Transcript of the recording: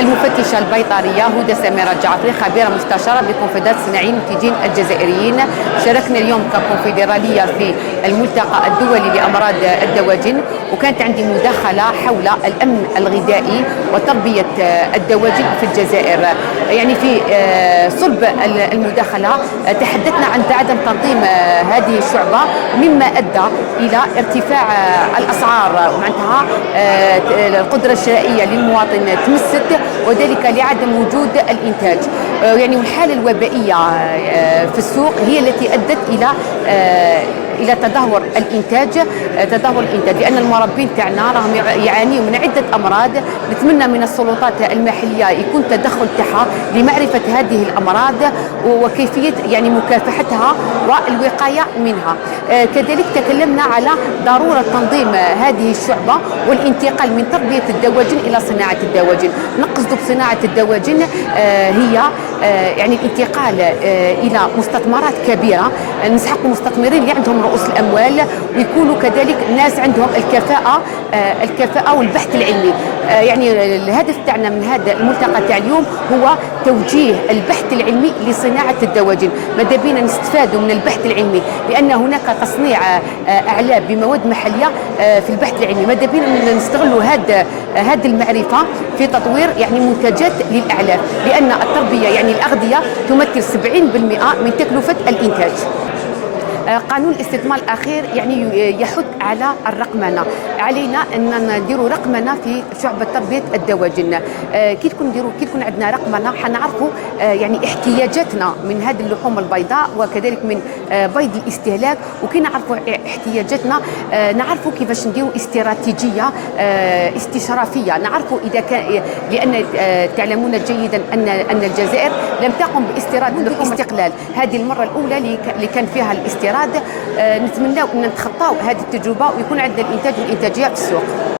المفتشة البيطرية هدى سميرة الجعفري خبيرة مستشارة بكونفدرالية الصناعيين المنتجين الجزائريين. شاركنا اليوم ككونفدرالية في الملتقى الدولي لأمراض الدواجن، وكانت عندي مداخلة حول الأمن الغذائي وتربية الدواجن في الجزائر. يعني في صلب المداخلة تحدثنا عن عدم تنظيم هذه الشعبة مما أدى إلى ارتفاع الأسعار، ومعناتها القدرة الشرائية للمواطن تمست، وذلك لعدم وجود الإنتاج. يعني والحالة الوبائية في السوق هي التي أدت إلى تدهور الإنتاج، لأن المربين تاعنا راهم يعانيوا من عدة أمراض. نتمنى من السلطات المحلية يكون تدخل تاعها لمعرفة هذه الأمراض وكيفية يعني مكافحتها والوقاية منها. كذلك تكلمنا على ضرورة تنظيم هذه الشعبة والانتقال من تربية الدواجن إلى صناعة الدواجن. نقصد بصناعة الدواجن هي يعني الانتقال إلى مستثمرات كبيرة، نسحق المستثمرين اللي عندهم رؤوس الأموال ويكونوا كذلك ناس عندهم الكفاءة والبحث العلمي. يعني الهدف تاعنا من هذا الملتقى تاع اليوم هو توجيه البحث العلمي لصناعة الدواجن. ماذا بينا نستفادوا من البحث العلمي، لأن هناك تصنيع أعلاف بمواد محلية في البحث العلمي. ماذا بينا نستغلوا هذه المعرفة في تطوير يعني منتجات للأعلاف، لأن التربية يعني الأغذية تمثل 70% من تكلفة الإنتاج. قانون الاستثمار الأخير يعني يحث على الرقمنة. علينا أن نديروا رقمنة في شعبة تربية الدواجن. كي تكون عندنا رقمنة حنعرفوا يعني احتياجاتنا من هذه اللحوم البيضاء وكذلك من بيض الاستهلاك، وكي نعرفوا احتياجاتنا نعرفوا كيفاش نديروا استراتيجية استشرافية. نعرفوا إذا كان، لأن تعلمون جيدا أن الجزائر لم تقم باستيراد لحوم الاستقلال. هذه المرة الأولى اللي كان فيها الاستيراد. نتمنى أن نتخطاو هذه التجربة ويكون عندنا الإنتاج والإنتاجية في السوق.